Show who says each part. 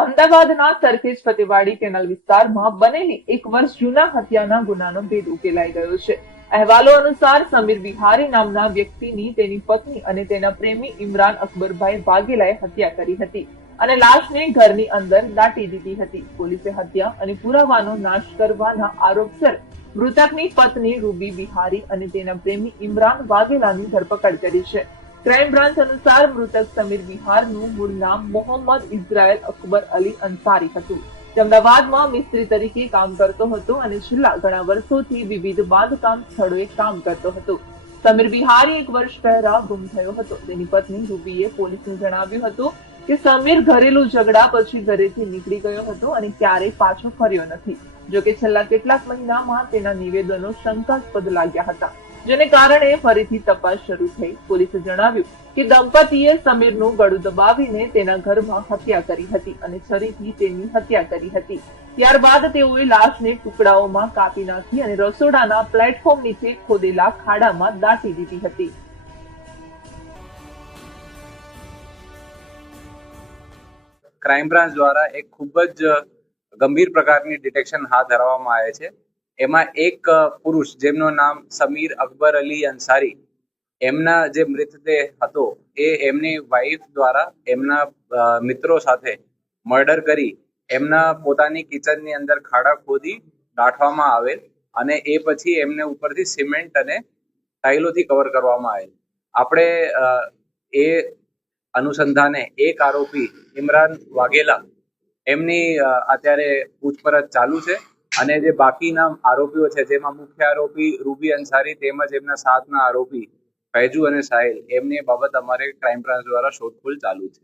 Speaker 1: અમદાવાદના સરખેજ ફતેવાડી કેનાલ વિસ્તારમાં બનેલી એક વર્ષ જૂના હત્યાના ગુનાનો ભેદ ઉકેલાઈ ગયો છે. અહેવાલો અનુસાર સમીર બિહારી નામના વ્યક્તિની તેની પત્ની અને તેના પ્રેમી ઇમરાન અકબરભાઈ વાઘેલાએ હત્યા કરી હતી અને લાશને ઘરની અંદર દાટી દીધી હતી. પોલીસે હત્યા અને પુરાવાનો નાશ કરવાના આરોપસર મૃતકની પત્ની રૂબી બિહારી અને તેના પ્રેમી ઇમરાન વાઘેલાની ધરપકડ કરી છે. ક્રાઇમ બ્રાન્ચ અનુસાર મૃતક સમીર બિહારનું મૂળ નામ મોહમ્મદ ઇઝરાયલ અકબર અલી અંસારી હતું. તે અમદાવાદમાં મિસ્ત્રી તરીકે કામ કરતો હતો અને છેલ્લા ઘણા વર્ષોથી વિવિધ બાંધકામ સ્થળોએ કામ કરતો હતો. સમીર બિહારી એક વર્ષ પહેલા ગુમ થયો હતો. તેની પત્ની રૂબીએ પોલીસને જણાવ્યું હતું કે સમીર ઘરેલું ઝઘડા પછી ઘરેથી નીકળી ગયો હતો અને ક્યારેય પાછો ફર્યો નથી. જોકે છેલ્લા કેટલાક મહિનામાં તેના નિવેદનો શંકાસ્પદ લાગ્યા હતા. જેને કારણે ફરીથી તપાસ શરૂ થઈ. પોલીસે જણાવ્યું કે દંપતીએ સમીરનું ગળું દબાવીને તેના ઘરમાં હત્યા કરી હતી અને છરીથી તેની હત્યા કરી હતી. ત્યારબાદ તેઓએ લાશને ટુકડાઓમાં કાપી નાખી અને રસોડાના પ્લેટફોર્મ નીચે ખોદેલા ખાડામાં દાટી દીધી હતી.
Speaker 2: ક્રાઇમ બ્રાન્ચ દ્વારા એક ખૂબ જ ગંભીર પ્રકારની ડિટેક્શન હાથ ધરવામાં આવે છે. એમાં એક પુરુષ જેમનું નામ સમીર અકબર અલી અંસારી, એમના જે મૃતદેહ હતો એ એમની વાઈફ દ્વારા એમના મિત્રો સાથે મર્ડર કરી એમના પોતાની કિચનની અંદર ખાડા ખોદી ગાંઠવામાં આવેલ અને એ પછી એમને ઉપરથી સિમેન્ટ અને ટાઇલોથી કવર કરવામાં આવેલ. આપણે એ અનુસંધાને એક આરોપી ઇમરાન વાઘેલા એમની અત્યારે પૂછપરછ ચાલુ છે. અને જે બાકીના આરોપીઓ છે, જેમાં મુખ્ય આરોપી રૂબી અંસારી તેમજ એમના સાથના આરોપી ફૈજુ અને સાહિલ, એમની બાબત અમારે ક્રાઇમ બ્રાન્ચ દ્વારા શોધખોળ ચાલુ છે.